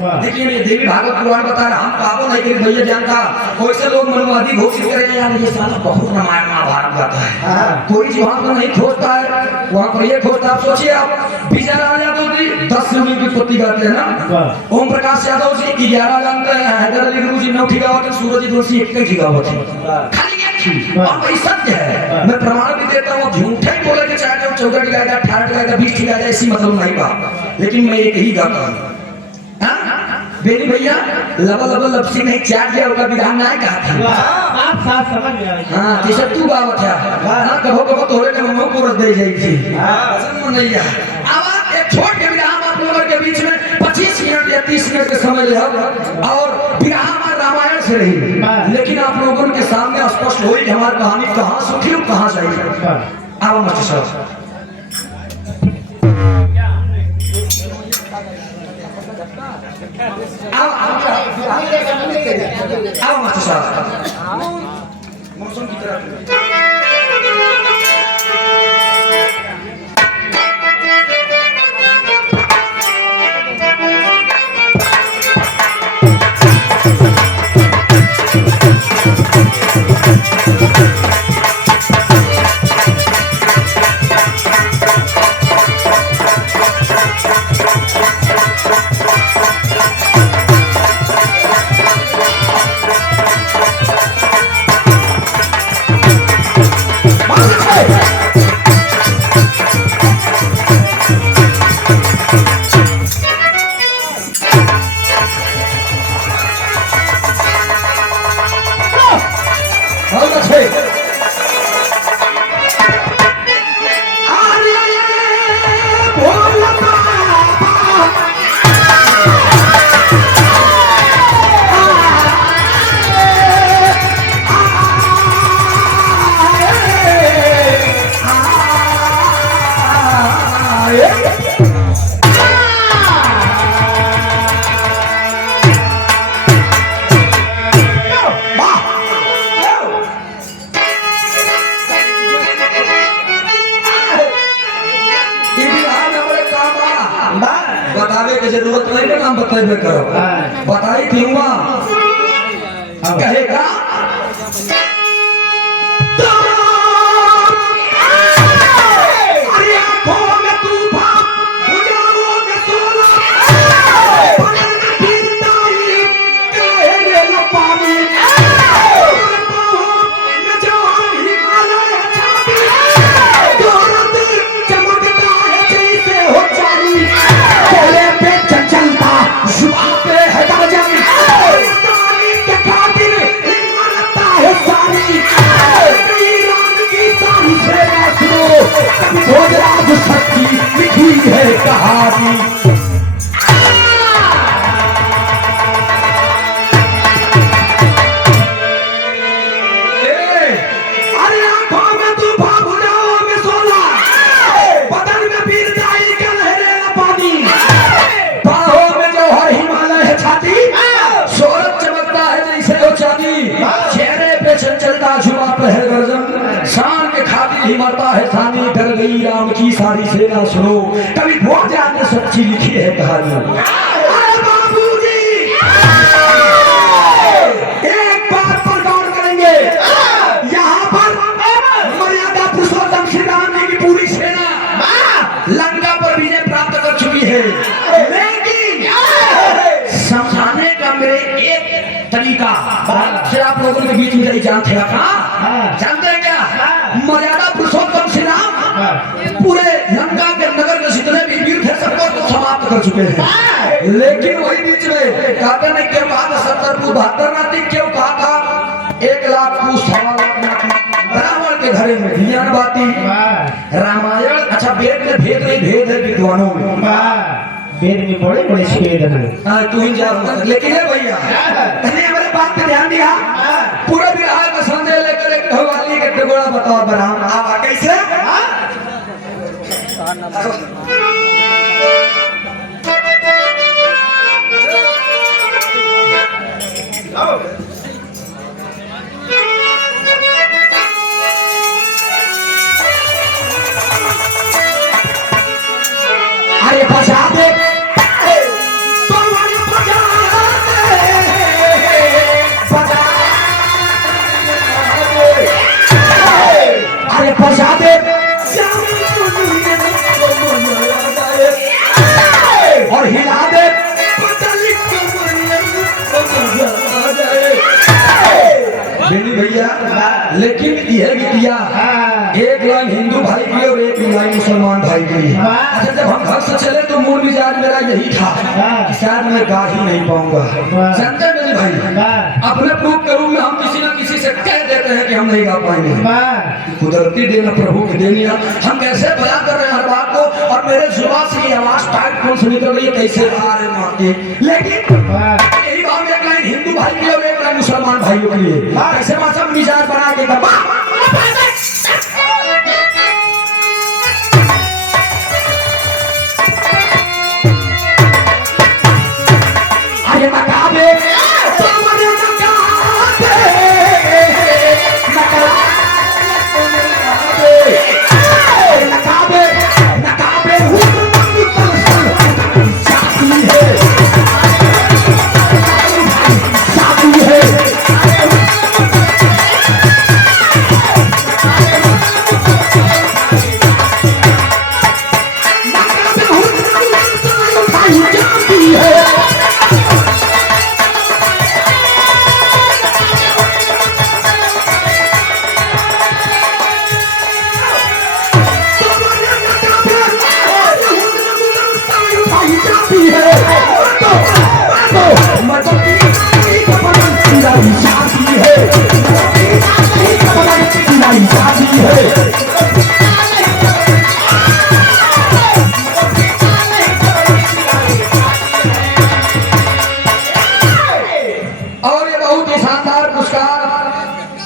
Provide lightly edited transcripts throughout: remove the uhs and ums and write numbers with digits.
देखिए ये देवी भागवत पुराण बता रहा हम पागल नहीं कि भैया जानता वैसे लोग मनवादी घोषित करेंगे यार ये साला बहुत रामायण महाभारत गाता है कोई जी वहां पर नहीं खोजता है वहां पर ये खोजता आप सोचिए आप विजय लाल यादव जी 10 रूपये की उत्पत्ति गाते हैं ना ओम प्रकाश यादव जी 11 जानते हैं हैदर अली गुरु जी 9 गावत है सूरज दोषी 1 की गावत है खाली एक थी और वही सत्य है मैं प्रमाण भी देता हूँ झूठे ही बोले कि चाहे 14 की गाया 18 की गाया 20 की गाया ऐसी मतलब नहीं का लेकिन मैं एक ही गाता हूँ बेनी भैया लबा लबा लपसी नहीं चाट गया होगा विधान ना कहा था आप साथ समझ गए हां जैसे तू गावत है हां कहो कहो तोरे के मुंह को रख दे जाई थी कसम नहीं है अब एक छोट के विराम आप लोगों के बीच में 25 मिनट या 30 मिनट के समय ले और विराम रामायण से नहीं लेकिन आप लोगों के सामने स्पष्ट होई कि हमारी कहानी कहां सुखी और कहां जाएगी आओ मास्टर साहब आओ मास्टर साहब मौसम की तरफ बतावे की जरूरत नहीं ना हम बताइए करो बताई थी कहेगा सच्ची लिखी है कहानी अरे आंखों में तूफान भुजाओं में सोना बदन में वीरताई का लहरेगा पानी बाहों में जौहर हिमालय है छाती सूरज चमकता है जैसे वो चांदी चेहरे पे चंचलता जुआ पे है गर्जन शान के खातिर ही मरता है सानी कर गई राम की सारी सेना सुनो कभी भोजा ने सच्ची लिखी है कहानी अरे बाबूजी एक बात पर गौर करेंगे यहाँ पर मर्यादा पुरुषोत्तम श्री राम जी की पूरी सेना लंका पर विजय प्राप्त कर चुकी है लेकिन समझाने का मेरे एक तरीका फिर आप लोगों के बीच में जानते हैं जानते हैं क्या मर्यादा पुरुषोत्तम श्री राम पूरे लंका के नगर के जितने भी वीर थे सबको तो समाप्त कर चुके हैं लेकिन वही बीच में कहते नहीं क्यों कहा था 70 नाती क्यों कहा था 1 लाख को 1.25 लाख नाती रावण के घरे में ज्ञान बाती रामायण अच्छा वेद में भेद नहीं भेद है विद्वानों में वेद में बड़े बड़े छेद हैं तू ही जा लेकिन है भैया तने हमारे बात पे ध्यान दिया पूरा बिहार का संदेश लेकर एक भगवानी के टुकड़ा बताओ बराम आवा कैसे अरे बचा दे तो वाले बचा यही था कि शायद मैं गा ही नहीं पाऊंगा। जानते हैं मेरे भाई, अपने प्रूफ के रूप में हम किसी न किसी से कह देते हैं कि हम नहीं गा पाएंगे। कुदरती देना, प्रभु की देनी है। हम कैसे बयान कर रहे हैं हर बात को, और मेरे जुबान से ये आवाज टाइट कौन से निकल रही है, कैसे आ रहे मारते। लेकिन यही बात एक लाइन हिंदू भाई के लिए और एक लाइन मुसलमान भाइयों के लिए, कैसे मौसम मिजाज बना के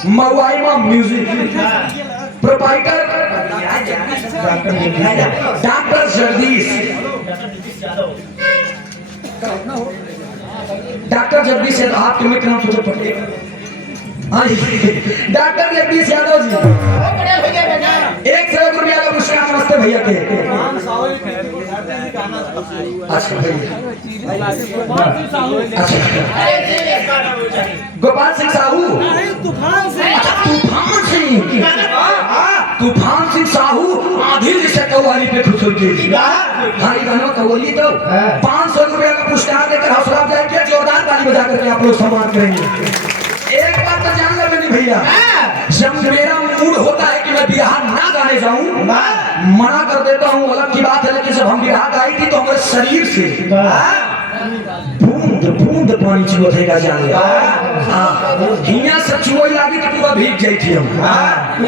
महुआइमा music proprietor doctor Jagdish Yadav. आपके में नाम सोचो पड़े। हाँ डॉक्टर जगदीश यादव जी, 1 रुपया का पुरस्कार। नमस्ते भैया के। अच्छा भैया, गोपाल सिंह साहू, तूफान सिंह साहू आधी से कव्वाली पे खुश होती हमारी बहनों कव्वाली तो 500 रुपया का पुरस्कार देकर हौसला अफजाई किया। जोरदार ताली बजा करके आप लोग सम्मान करेंगे। एक बात तो जान लो मेरी भैया, जब मेरा मूड होता है कि मैं बिरहा ना गाने जाऊं, मना कर देता हूं, अलग की बात है। लेकिन जब हम बिरहा गाई थी तो हमारे शरीर से बूंद बूंद पानी चुएगा जाने। हिया से चुए लागी तो पूरा भीग जाई थी हम।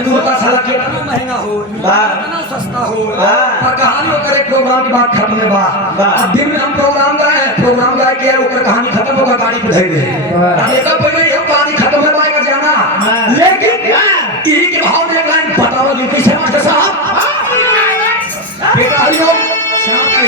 पता साला कितना महंगा हो, कितना सस्ता हो, और कहानियों करे प्रोग्राम की बात खत्म है। अब दिन में हम प्रोग्राम गाए के यार ओकर कहानी खत्म होगा, गाड़ी पे धइले देखा पहले हम कहानी खत्म है बाय का जाना। लेकिन यही के भाव में एक लाइन बताओ जी कैसे मास्टर साहब बेटा हरिओम शाम के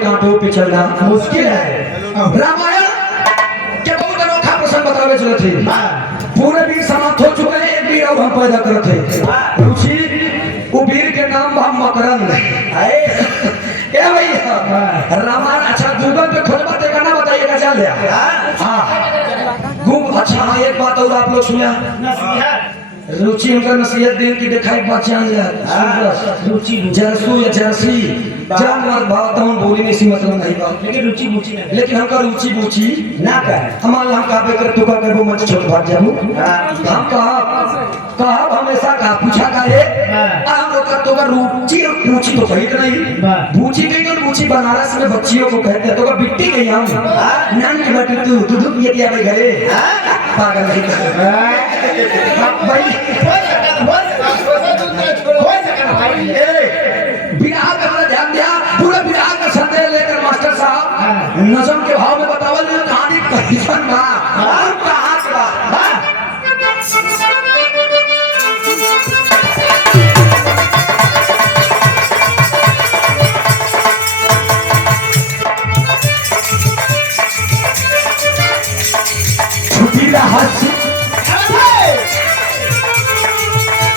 कांटों पे चलना मुश्किल है। रामायण के बहुत अनोखा प्रसंग बतावे चले थे। पूरे वीर समाप्त हो चुके हैं, एक वीर और हम पैदा कर थे। रुचि वो वीर के नाम बा मकरंद क्या भैया रामायण। अच्छा गूगल पे खोजबा देगा ना, बताइएगा चल लिया। हाँ अच्छा हाँ, एक बात और आप लोग सुनिया, नसीहत रुचि उनका नसीहत देन की दिखाई पहचान रुचि जरसू या जर्सी जानवर भाव तो हम बोली नहीं सी मतलब नहीं बात, लेकिन रुचि मुची नहीं लेकिन हमका रुचि बूची ना कर हमारा हम काबे कर तुका करबो मंच छोड़ भाग जाबू हम कहा हमेशा का पूछा का है हम लोग तो का रुचि और पूछी तो कही नहीं बूची कहीं तो बूची बनारस में बच्चियों को कहते हैं तो का बिट्टी कहीं हम नान की बेटी तू दूध ये दिया भाई घरे पागल नहीं भाई बिहार का बड़ा ध्यान दिया पूरे बिहार का संदेश लेकर मास्टर साहब नजम के भाव में बतावल ने कहानी कैसन बा और कहां के बा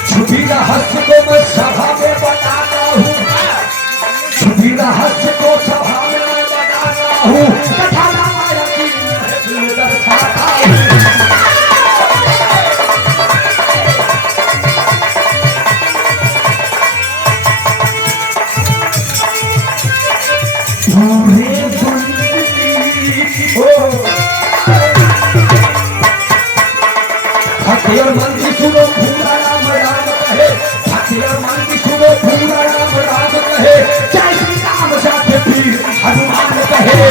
छुपी रहस्य को मैं सभा में बताता हूँ, छुपी रहस्य को सभा में मैं बताता हूँ, कथा रामायण की महफिल में दर्शाता हूँ। पूरे हथियार मन की सुनो पूरा राम राम कहे, हथियार मन की सुनो पूरा राम राम कहे, जय श्री राम साथे वीर हनुमान कहे।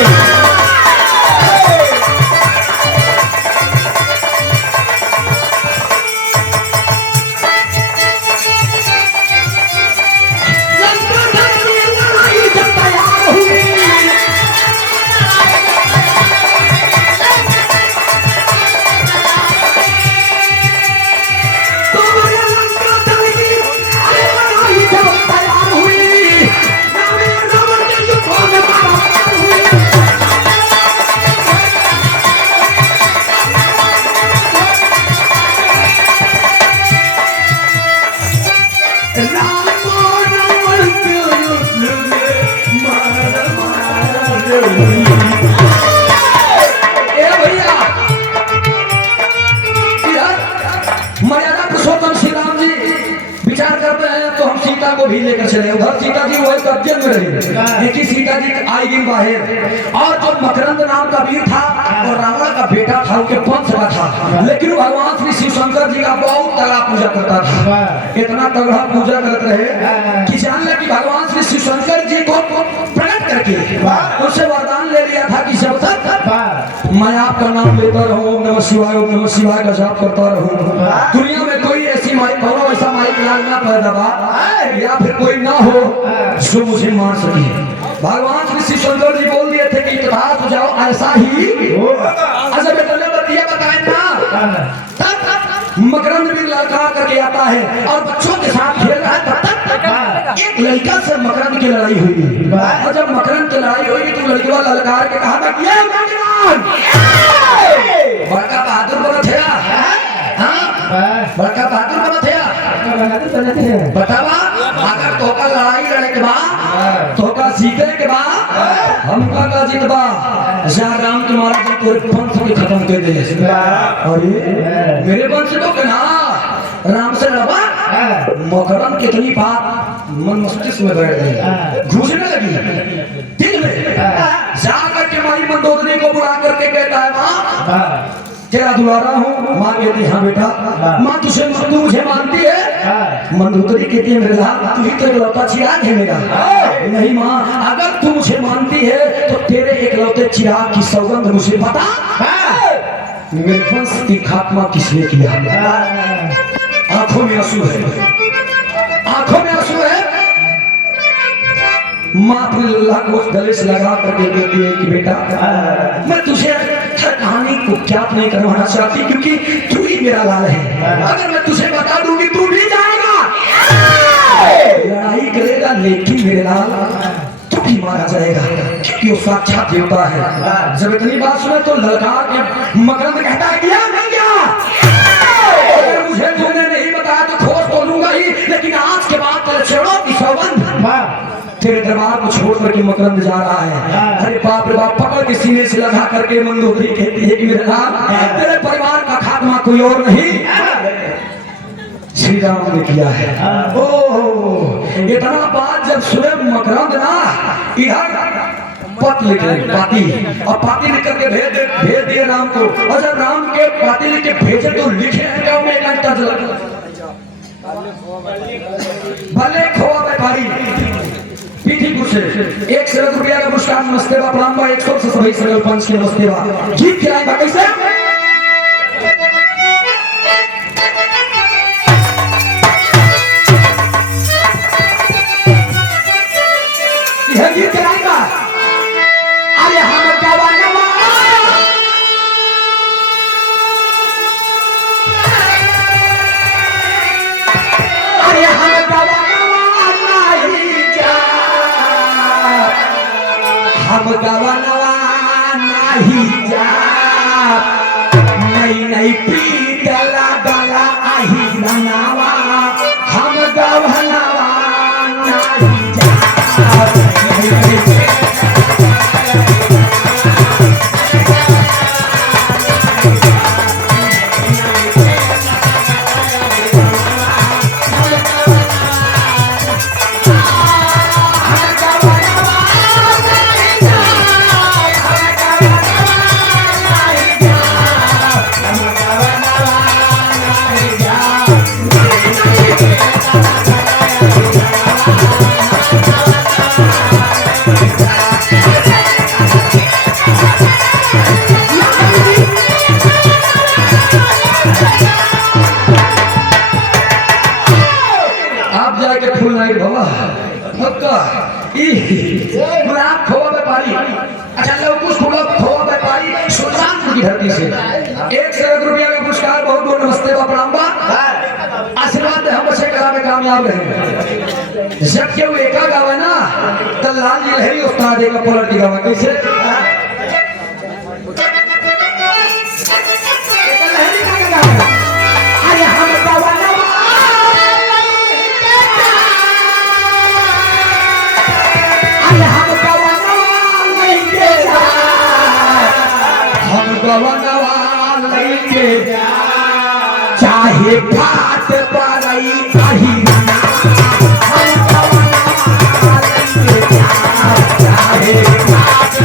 को भी लेकर चले उधर सीता जी वही कब्जे में रहे, लेकिन सीता जी आई गई बाहर और जो मकरंद नाम का वीर था और रावण का बेटा था उनके वंश का था, लेकिन भगवान श्री शिव शंकर जी का बहुत तगड़ा पूजा करता था, इतना तगड़ा पूजा करते रहे कि जान ले कि भगवान श्री शिव शंकर जी को प्रकट करके उनसे वरदान ले लिया था कि सब मैं आपका नाम लेता रहूं, ओम नमः शिवाय का जाप करता रहूं, दुनिया में कोई ऐसी माई कौनो ऐसा माई लाल ना पैदा बा या फिर कोई ना हो जो मुझे मार सके। भगवान श्री शिव शंकर जी बोल दिए थे कि इतिहास जाओ ऐसा ही अच्छा बेटा बतिया बताए ना, मकरंद भी लड़का करके आता है और बच्चों के साथ खेल रहा है, तब एक लड़का से मकरंद की लड़ाई हुई और जब मकरंद की लड़ाई हुई तो लड़की वाला ललकार के कहा बड़का बहादुर बना थे, बड़का बहादुर बना थे, बतावा अगर तोका लड़ाई लड़े के बाद तोका जीते के बाद हमका का जीतबा जहाँ राम तुम्हारा जो पूरे वंश को खत्म कर दे, अरे मेरे वंश को कहना राम से लड़ा मकरंद कितनी बात मन मस्तिष्क में बैठ गई, घुसने लगी दिल में, जाकर के मारी मंदोदरी को बुला करके कहता है माँ तेरा दुलारा हूँ। माँ कहती हाँ बेटा, माँ तुझे तू मुझे मानती है? मंदोदरी कहती है मेरे लाल तू ही तो इकलौता चिराग है मेरा। नहीं माँ, अगर तू मुझे मानती है तो तेरे इकलौते चिराग की सौगंध मुझे बता, मेरे वंश की खात्मा किसने किया? आंखों में आंसू है, आंखों में आंसू है। माँ अपने लल्ला को गले से लगा करके कहती है कि बेटा मैं तुझे हर कहानी को ज्ञात नहीं करवाना चाहती क्योंकि तू ही मेरा लाल है, अगर मैं तुझे बता दूंगी तू भी जाएगा, लड़ाई करेगा लेकिन मेरे लाल तू भी मारा जाएगा क्योंकि वो साक्षात देवता है। जब इतनी बात सुने तो ललकार के मकरंद कहता है गया नहीं गया, अगर मुझे तुमने नहीं बताया तो खोज तो लूंगा ही, लेकिन आज के बाद तेरे चरणों की सौगंध तेरे दरबार को छोड़ करके मकरंद जा रहा है। अरे बाप रे बाप, पकड़ पकड़ के सीने से लगा करके मंदोदरी कहती है कि मेरे राम, तेरे परिवार का खात्मा कोई और नहीं श्री राम ने किया है। ओ इतना बात जब सुने मकरंद ना, इधर पत्र लिख रहे पाती, और पाती लिख करके भेज दिए राम को। और जब राम के पाती लिख के भेजे तो लिखे हैं क्या उन्हें घंटा चला भले खोआ व्यापारी पीठीपुर से 1 लाख रुपया का पुरस्कार नमस्ते बा प्रणाम बा 100 से सभी सरल पंच के नमस्ते बा गीत खिलाए बा कैसे यह गीत खिलाए बा। अरे हम गवानवा अरे हम गवानवा नहीं जा हम गवानवा नहीं जा नहीं पीटला गला आही बनावा हम गवानवा नहीं जा आप जाके फूल नहीं बाबा पक्का गुलाब खोआ व्यापारी अच्छा लवकुश गुलाब खोआ व्यापारी सुल्तानपुर की धरती से 1 लाख रुपया का पुरस्कार बहुत बहुत नमस्ते बा प्रणाम बा आशीर्वाद हम बच्चे कला में कामयाब रहे। जब केहू एका गावे ना तो लाल जी लहरी उस्ताद एका पलट की गावे कैसे अरे हम गवानवा अरे हम गवानवा नहीं जा हम गवानवा नहीं जा चाहे फाट पड़ई आही ना हम गवानवा नहीं जा चाहे फाट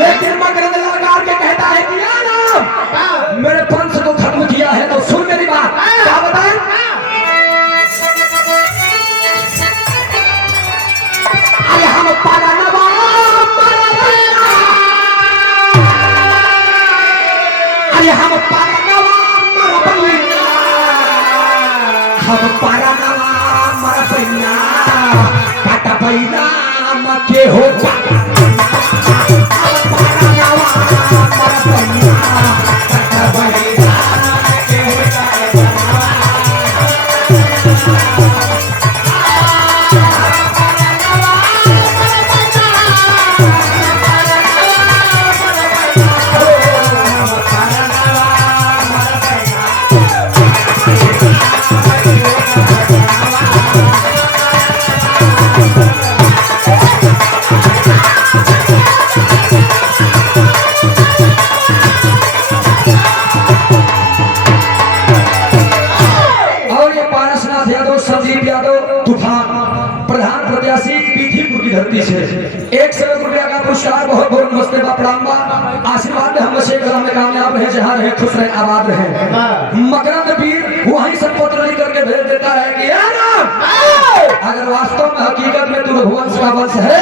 लेकिन मकरंद ललकार के कहता है कि या राम मेरे वंश को खत्म किया है तो सुन मेरी बात क्या बताएं अरे हम पारानवा अरे हम पारानवा हम पारानवा मर पैना काटा पैना मके हो धरती से 1 लाख रुपया का पुरस्कार बहुत बहुत नमस्ते बा प्रणाम बा आशीर्वाद हम बच्चे कला में कामयाब रहे जहाँ रहे खुश रहे आबाद रहे। मकरंद वीर वहीं से पत्र लिख करके भेज देता है कि अगर वास्तव में हकीकत में तू रघुवंश का वंश है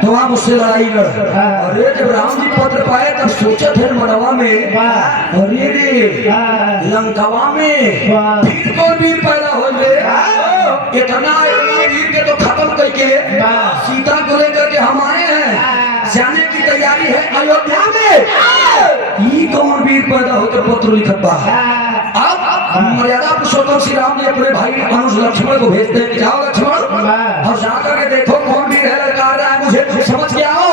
तो वहाँ मुझसे लड़ाई लड़। अरे जब राम जी पत्र पाए तब सोचे थे मनवा में अरे रे लंकावा में फिर कौन वीर पैदा हो गए इतना वीर के तो खत्म करके सीता को लेकर के हम आए हैं जाने की तैयारी है अयोध्या में के पत्र लिखत बा। अब मर्यादा पुरुषोत्तम श्री राम जी अपने भाई अनुज लक्ष्मण को भेजते हैं कि जाओ लक्ष्मण और जाकर के देखो कौन भी है ललकार रहा है, मुझे समझ के आओ।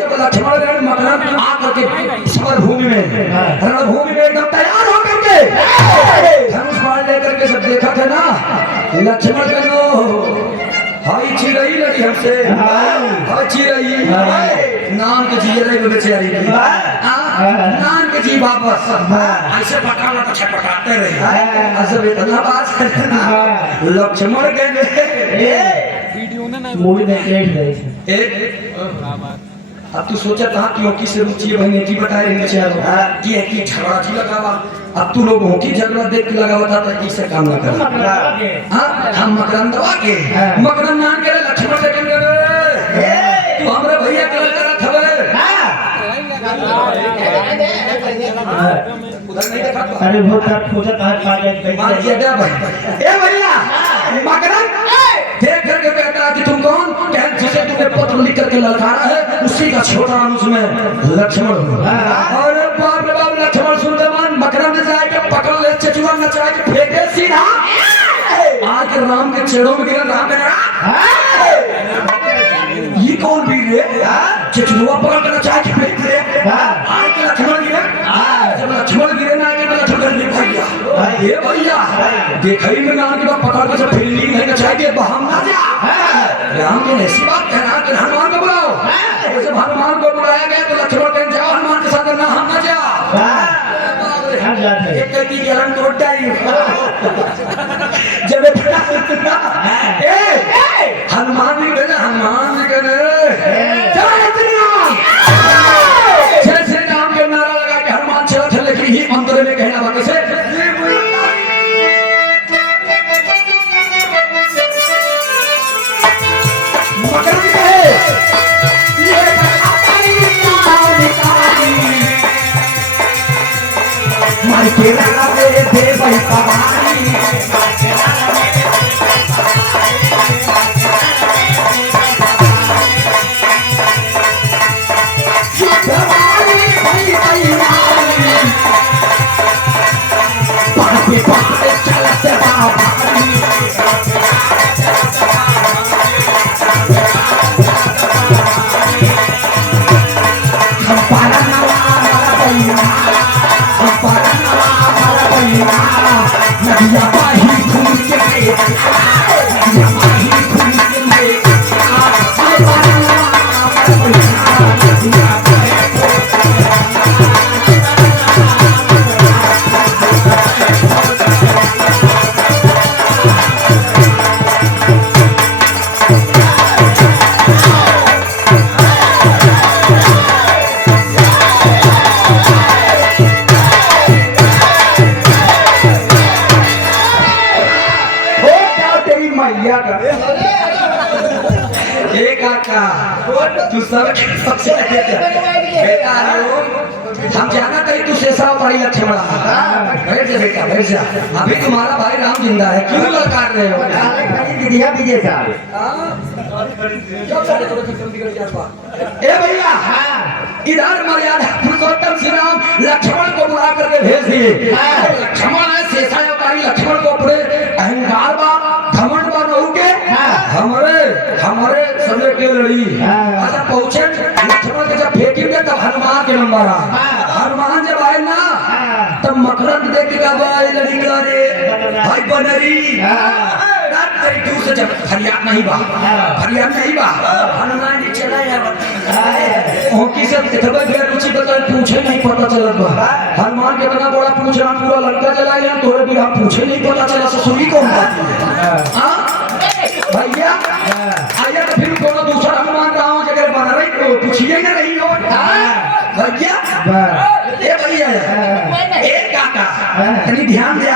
जब लक्ष्मण गए मकरंद आकर के समर भूमि में रणभूमि में एकदम तैयार होकर के धनुष बाण लेकर के सब देखा था ना लक्ष्मण का जो हाई चिरई लगी हमसे, हाई चिरई नाम के जी रही बेचारी नाम के जी वापस ऐसे पटाना तो छटपटाते रहे ऐसे इतना बात लक्ष्मण के मूवी में क्रेडिट दे। अब तू सोचा था क्योंकि से रुचि बहने की बता रही बेचारो कि झगड़ा जी लगावा। अब तू लोग की झगड़ा देख के लगावा था तो किसे काम ना कर। हां हम मकरंदवा के मकरंद नाम के लक्ष्मण से कहने तू हमरे भैया के करत हवे उधर नहीं देखा। अरे वो तक खोजा कहां मान किया गया भाई। ए भैया मकरंद देख करके कहता है कि तुम कौन कह जिसे तुमने पत्र लिख करके ललकारा है उसी का छोटा अनुज में लक्ष्मण और बाप रे बाप लक्ष्मण सुनते मन मकरंद जाए के पकड़ ले चचुआ नचा के फेंके सीधा आज राम के चेड़ों में गिरा राम ये कौन वीर रे चचुआ पकड़ के नचा के फेंक दे आज के लक्ष्मण गिरे जब लक्ष्मण गिरे ना आगे लक्ष्मण गिर गया। ये भैया देखई में नाम के बाद पकड़ के जब फील्डिंग नहीं नचाई के हम ना जा राम ने ऐसी बात कहा कि हनुमान को बुलाओ। जब हनुमान को बुलाया गया तो लक्ष्मण कह जाओ हनुमान के साथ ना हम ना जाओ। एक कहती कि हम तो डाई जब हनुमान ने कहा हनुमान ने कहा जय श्री राम के नारा लगा के हनुमान चला था लेकिन ही अंदर में कहना बाकी से मकरंद कहे ये मार के लगा दे भाई पवानी तू सब बेटा हम जाना कहीं तू शेषा भाई लक्ष्मण बैठ जा बेटा बैठ जा। अभी तुम्हारा भाई राम जिंदा है क्यों ललकार रहे हो विजय साहब। ए भैया इधर मर्यादा पुरुषोत्तम श्री राम लक्ष्मण को बुला करके भेज दिए। लक्ष्मण है शेषा अवतारी लक्ष्मण को अपने अहंकार बा घमंड बा रहू के हमारे समय के लड़ी अच्छा पहुंचे लक्ष्मण के जब फेंकेंगे तब हनुमान के नंबर आ हनुमान जब आए ना तब मकरंद देख के भाई लड़ी करे भाई बनरी दूर से जब फरियाद नहीं बा हनुमान जी चला ओकी से देखबे फिर रुचि बता पूछे नहीं पता चलत बा हनुमान के बना बड़ा पूछना पूरा लंका चला गया तोरे भी हम पूछे नहीं पता चला ससुरी कौन बात है हां भैया आया तो फिर कोनो दूसरा हनुमान गांव जगह बना रही तो पूछिए ना रही हो भैया ए भैया ए काका तनी ध्यान दे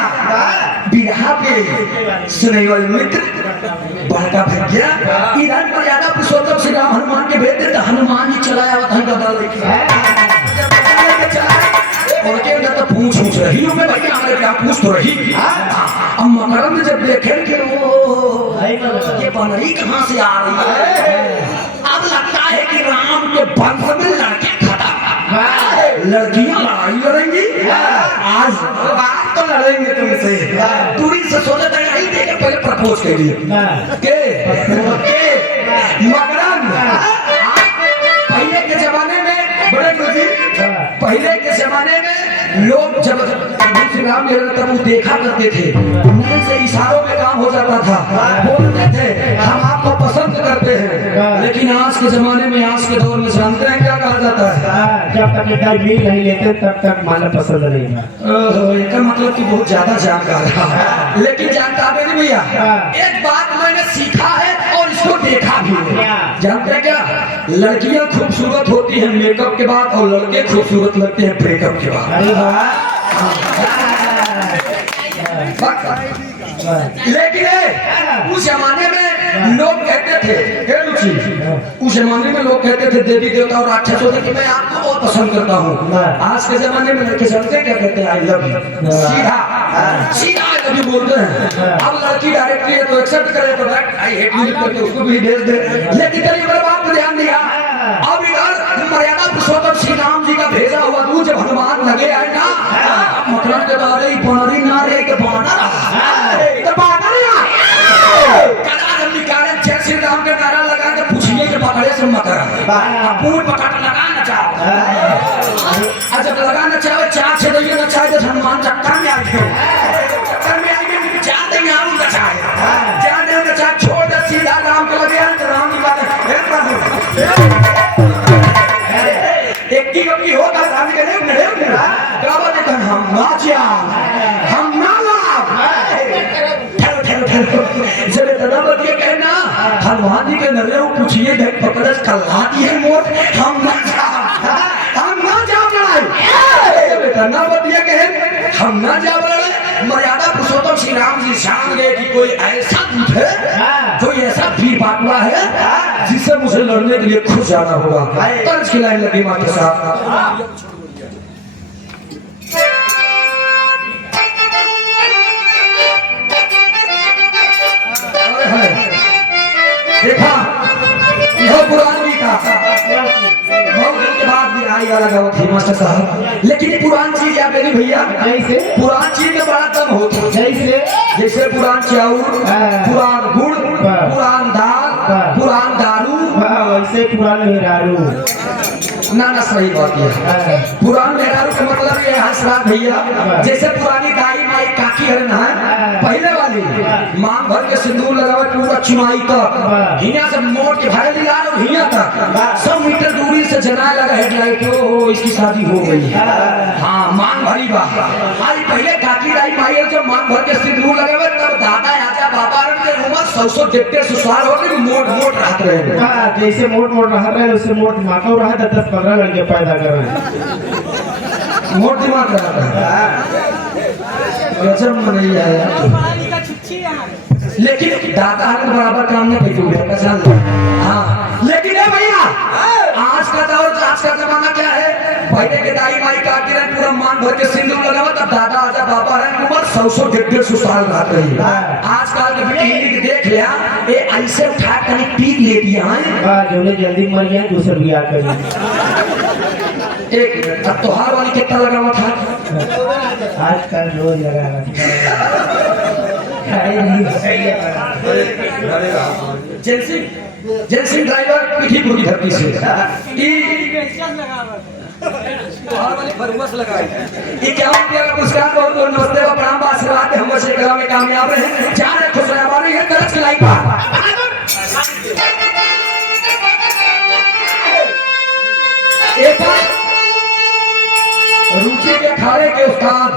बिरहा पे सुने वाले मित्र बड़का भैया इधर मर्यादा पुरुषोत्तम श्री राम हनुमान के भेज देते हनुमान जी चलाया हुआ था बदल देखिए और के अंदर तो पूछ रही हूं मैं भैया हमारे क्या पूछ तो रही अब मकरंद जब देखे कि वो ये बनरी कहां से आ रही है अब लगता है कि राम के वंश में लड़के खत्म लड़कियां लड़ाई लड़ेंगी बात तो लड़ेंगे तुमसे। दूरी से सोचा था यही देकर पहले प्रपोज कर दिए के मकरंद। पहले के जमाने में बड़े गुरुजी, पहले के जमाने में लोग जब प्रभु श्री राम तब वो देखा करते थे, उन्हीं से इशारों में काम हो जाता था, बोलते थे हम आपको पसंद करते हैं। लेकिन आज के जमाने में, आज के दौर में जानते हैं क्या कहा जाता है? जब तक एक मील नहीं लेते तब तक माला पसंद नहीं है। इसका मतलब कि बहुत ज्यादा जानकार है, लेकिन जानता है नहीं भैया। एक बात मैंने सीखा है और इसको देखा भी है। जानते हैं क्या? लड़कियां खूबसूरत होती हैं मेकअप के बाद और लड़के खूबसूरत लगते हैं ब्रेकअप के बाद। अरे वाह। लेकिन उस जमाने में लोग कहते थे, उस जमाने में लोग कहते थे देवी देवता और राक्षसों से कि मैं आपको बहुत पसंद करता हूँ। आज के जमाने में लड़के चलते क्या कहते हैं? I love you. सीधा सीधा आई लव यू बोलते हैं। अब लड़की डायरेक्टली है तो एक्सेप्ट करे तो आई हेट यू करके उसको भी भेज दे। लेकिन कई बार बात को ध्यान दिया, अब इधर मर्यादा पुरुषोत्तम श्री राम जी का भेजा हुआ दूध जब हनुमान लगे आए ना, मकरंद के बाद ही बानरी ना रे के बानर तो बानर निकाले जय श्री राम का नारा लगा के पूछिए कि पकड़े से मकरंद पूर्ण पकड़ लगाना चाहो। जब लगाना चाहे चार छह दिन ना चाहे तो हनुमान चक्कर में आए, चक्कर में आएंगे चार दिन आऊँ ना चाहे, चार दिन ना चाहे छोड़ दे सीधा राम के लगे तो राम जी बात एक की गप्पी होगा राम के नहीं उन्हें करावा देता हम नाचिया हम नाला जब दादा बतिया कहना हनुमान जी के नरे वो पूछिए देख पकड़स कल्ला दी है मोर हम ना जा लड़ाई बेटा ना बतिया कहे हम ना जा लड़ाई। मर्यादा पुरुषोत्तम श्री राम जी जान गए कि कोई ऐसा दूत है, कोई ऐसा वीर बाटला है जिससे मुझे लड़ने के लिए खुद जाना होगा। तर्ज की लाइन लगी माँ के साथ। देखा यह पुराण भी था, बहुत दिन के बाद भी आई वाला गाँव थी मास्टर साहब। लेकिन पुरान चीज याद नहीं भैया, पुरान चीज में बड़ा कम होता। जैसे पुरान चाउर, पुरान गुड़, पुरान दाल, पुरान दारू, वैसे पुरान मेहरारू ना ना सही बात है। पुरान मेहरारू का मतलब ये है हंसराज भैया, जैसे पुरानी दाई माई काकी है ना, पहले वाली मांग भर के सिंदूर लगावे पूरा चुनाई तक, हिया से मोड़ के भाई लिया और हिया तक 100 मीटर दूरी से जनाए लगा हेडलाइट हो इसकी शादी हो गई। हाँ मांग भरी बा। आज पहले काकी दाई माई जब मांग भर के सिंदूर लगावे तब दादा आजा बाबा के उम्र 100-150 साल हो गए, मोट मोट रहते रहे। जैसे मोट मोट रह रहे उससे मोट दिमाग रहा था, 10-15 लड़के पैदा कर रहे हैं। मोट दिमाग रहता है गजब नहीं आया। लेकिन दादा के बराबर काम नहीं कर। हाँ लेकिन है भैया आज का दौर, आज का जमाना क्या है? पहले के दाई माई काटी रहे पूरा मान भर के सिंदूर लगावा तब दादा आजा बाबा रहे उम्र 100-150 साल रह रही है। आजकल के बेटी देख लिया ये ऐसे उठा कर पीक ले दिया है, जो जल्दी मर गया दूसरा ब्याह कर एक त्योहार वाली कितना लगा हुआ था? आजकल रोज लगा रहा जेंसिंग ड्राइवर पीठीपुर की धरती से त्योहार वाली फरवस लगाई। ये क्या रुपया का पुरस्कार बहुत बहुत नमस्ते व प्रणाम आशीर्वाद हम वर्षे कला में कामयाब रहे, जा रहे खुश रहे हमारे ये तरस खिलाई पा रुचि के अखाड़े के उस्ताद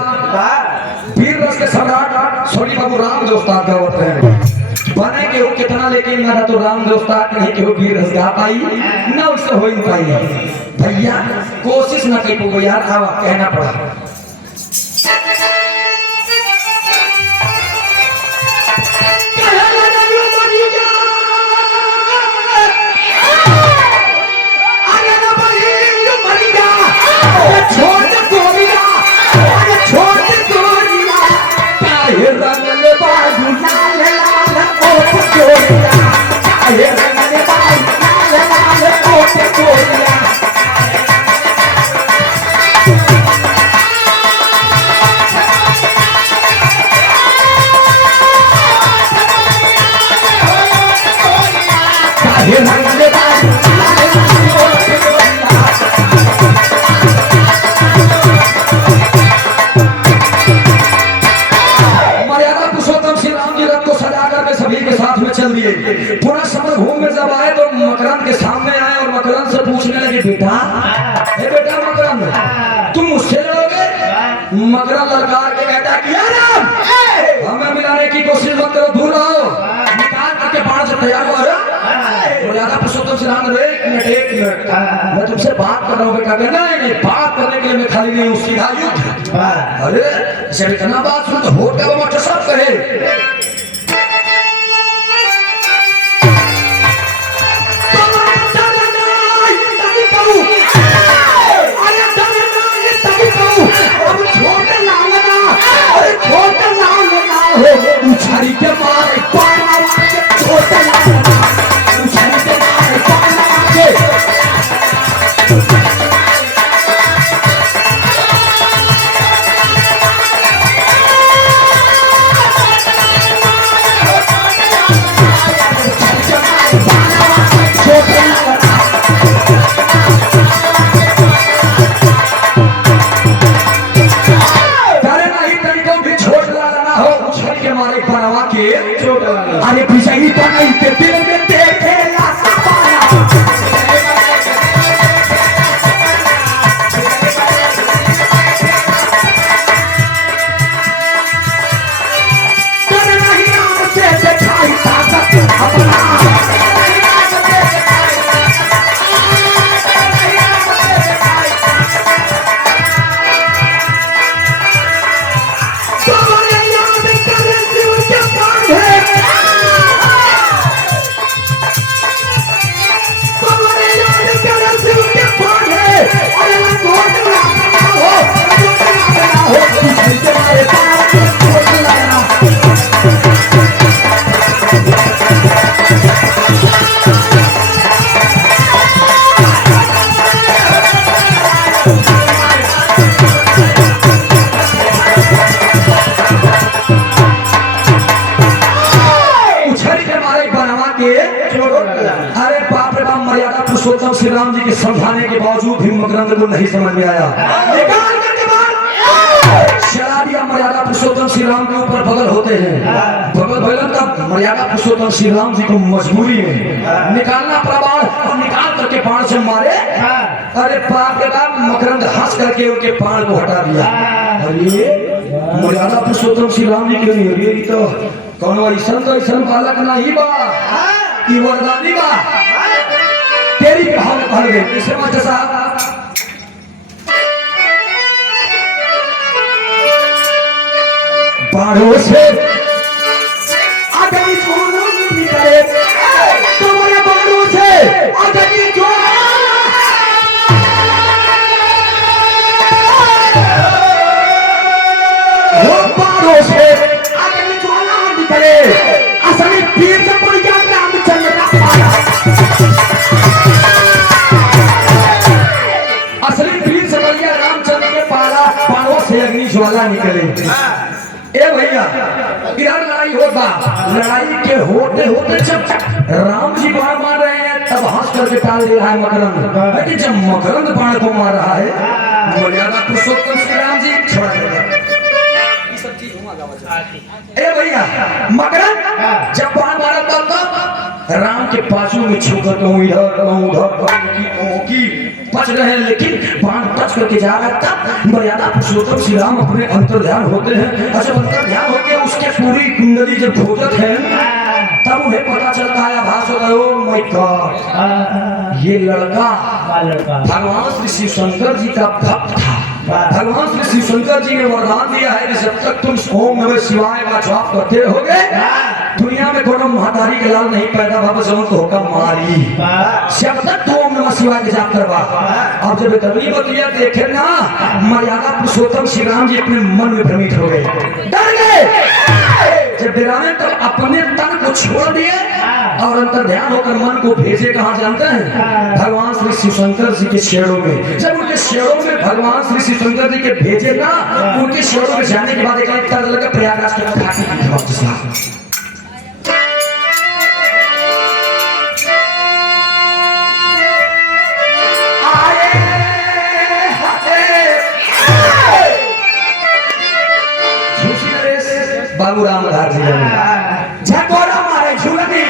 वीर रस के सम्राट सोनी बाबू राम उस्ताद गावत रहे बने के वो कितना, लेकिन ना तो राम उस्ताद नहीं के वो वीर रस गा पाई ना उससे हो ही पाई। भैया कोशिश ना कर पाओ यार, आवा कहना पड़ा। चल दिए। पूरा समय घूम में जब आए तो मकरंद के सामने आए और मकरंद से पूछने लगे, बेटा हे बेटा मकरंद, तुम मुझसे लड़ोगे? मकरंद ललकार के कहता कि हमें मिलाने की कोशिश मत करो, दूर रहो। निकाल करके बाण से तैयार हुआ मर्यादा पुरुषोत्तम श्री राम, एक मिनट मैं तुमसे बात कर रहा हूँ बेटा। नहीं, बात करने के लिए मैं खाली नहीं हूँ, सीधा युद्ध। अरे जब इतना बात सुन तो होट का वो सब कहे। उछारी के मारे पाना के छोटा उछारी के मारे पाना के अरे पिछली बनाई के दिल में देखेला सपना। कर नहीं नाम से दिखाई ताकत अपना। मर्यादा पुरुषोत्तम श्री राम जी के समझाने के बावजूद भी मकरंद को नहीं समझ में आया। शराबिया मर्यादा पुरुषोत्तम श्री राम के ऊपर बगल होते हैं। बगल भगन का मर्यादा पुरुषोत्तम श्री राम जी को मजबूरी में निकालना पड़ा बाण और निकाल करके बाण से मारे। अरे बाप रे बाप, मकरंद हंस करके उनके बाण को हटा दिया। अरे मर्यादा पुरुषोत्तम श्री राम जी के लिए तो कौन ऐसा तो ऐसा बालक नहीं बा, ये वरदानी बा तेरी भाव भर गई। इसे मास्टर साहब बाड़ों से आदमी छोड़ो नहीं करे, तुम्हारे बाड़ों से आदमी वो बाड़ों से आदमी छोड़ना नहीं करे। असली पीर से कोई क्या नाम चलना पाया। असली पीर समझिया रामचंद्र के पाला बाणों से अग्नि ज्वाला निकले। ए भैया इधर लड़ाई होता, लड़ाई के होते होते जब राम जी बाण मार रहे हैं तब हंस करके टाल दे रहा है मकरंद। लेकिन जब मकरंद बाण को मार रहा है मर्यादा पुरुषोत्तम श्री राम जी छोड़ देंगे। ए भैया मकरंद जब बाण मारा तब राम के पाछू में छूकर कहूँ इधर कहूँ उधर की बच रहे हैं, लेकिन बाण टच करके जा रहा है। तब मर्यादा पुरुषोत्तम श्री राम अपने अंतर ध्यान होते हैं। अच्छा अंतर ध्यान होकर उसके पूरी कुंडली जब खोजत है तब उन्हें पता चलता है, आभास होता है, ओ माय गॉड ये लड़का भगवान श्री शिव शंकर जी का भक्त था। भगवान श्री शिव शंकर जी ने वरदान दिया है कि जब तक तुम ओम नमः शिवाय का जाप करते रहोगे दुनिया में कोनो महादारी के लाल नहीं पैदा भाव जवन तो होगा मारी। जब तक तुम ओम नमः शिवाय के जाप करवा। अब जब तबली बतिया देखे ना मर्यादा पुरुषोत्तम श्री राम जी अपने मन में भ्रमित हो गए, डर गए। जब डराने तब अपने तन को छोड़ दिए और अंतर ध्यान होकर मन को भेजे कहाँ जानते हैं? भगवान श्री शिव शंकर जी के शेरों में। जब उनके शेरों में भगवान श्री शिव शंकर जी के भेजे ना, उनके शेरों में जाने के बाद एक लगा प्रयागराज के घाटी की बाबू रामधार जी झकोरा मारे झुलनी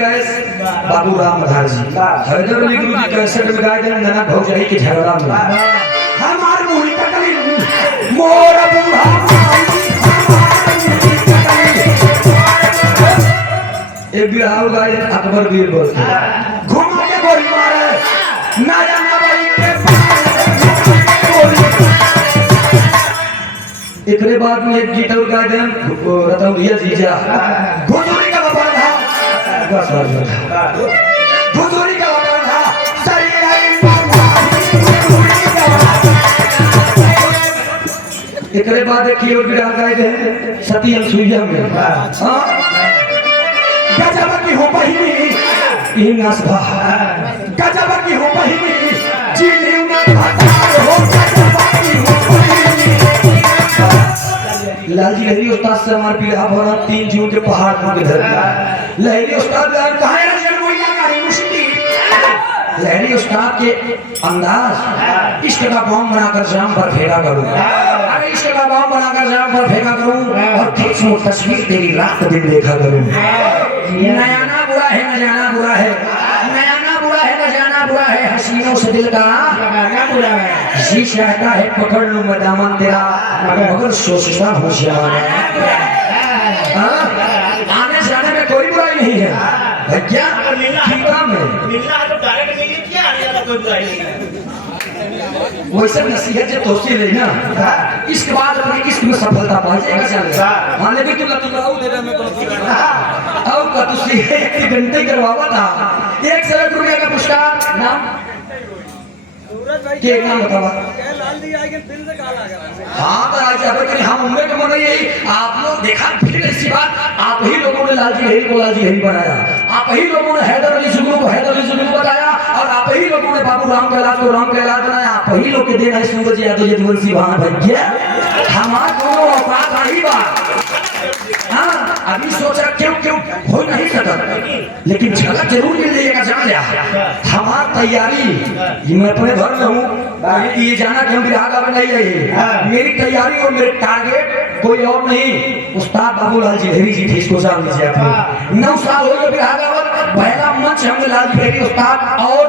गए बाबू राम आधार जी हैदर अली गुरु जी कैसेट में गाए थे नना भौजाई के झगड़ा में हमार मुड़ी कटली मोर बूढ़ा एक बिहार गाए अकबर बीरबल घुमा के गोली मारे नया नवाई के एकरे बाद में एक गीत और गाए थे रतौरिया जीजा घुसुरी का बाबा था बस घुसुरी का बाबा था एकरे बाद एक और गिरा गाए थे सती अनसुईया में हां गजब की हो पहिनी ई नसभा गजब की हो पहिनी जीलियो ना भातार हो गजब की हो पहिनी लालजी लहरी उस्ताद से हमारे पीड़ा भरा 3 जून के पहाड़ पर इधर लहरी उस्ताद कहां है रजन मोइया कारी मुश्किल लहरी उस्ताद के अंदाज इश्क का बम बनाकर जाम पर फेंका करूं अरे इश्क का बम बनाकर जाम पर फेंका करूं और खींचूं तस्वीर तेरी रात दिन देखा करूं नया ना बुरा है न जाना बुरा है नया ना बुरा है न जाना बुरा है हसीनों से दिल का लगाना बुरा है जी चाहता है पकड़ लूं मैं दामन तेरा मगर सोचता होशियार है आने जाने में कोई बुराई नहीं है भैया मिलना है तो डायरेक्ट मिलिए क्या आने वाला कोई बुराई नहीं है वैसे नसीहत जो तोसी रही ना इसके बाद अपनी किस्त में सफलता पा जाएगा चलेगा मान ले तू लतुलाऊ दे रहा मैं कोनो और का तू सी एक घंटे करवावा था 1 लाख रुपया का पुरस्कार नाम के नाम बतावा लाल दी आगे फिर से काला आ हां तो आज अब कि हम उम्र के मन यही आप लोग देखा फिर ऐसी बात आप ही लोगों ने लालजी लहरी को लालजी लहरी बनाया आप ही लोगों ने हैदर अली जुगनू को हैदर अली जुगनू बताया और आप ही लोगों ने बाबू राम कैलाश को राम कैलाश बनाया आप ही लोग के देन है सूरज यादव यदुवंशी वहां भैया हमारा दोनों औकात नहीं बात हां अभी सोच रहा क्यों हो नहीं सकता लेकिन झलक जरूर मिल जाएगा जान लिया हमारी तैयारी मैं अपने घर में हूँ ये जाना कि हम बिहार का नहीं रहे मेरी तैयारी और मेरे टारगेट कोई और नहीं उस्ताद बाबूलाल जी लहरी जी थे इसको जान लीजिए आप 9 साल हो गए बिहार का पहला मंच हमने लाल जी लहरी उस्ताद और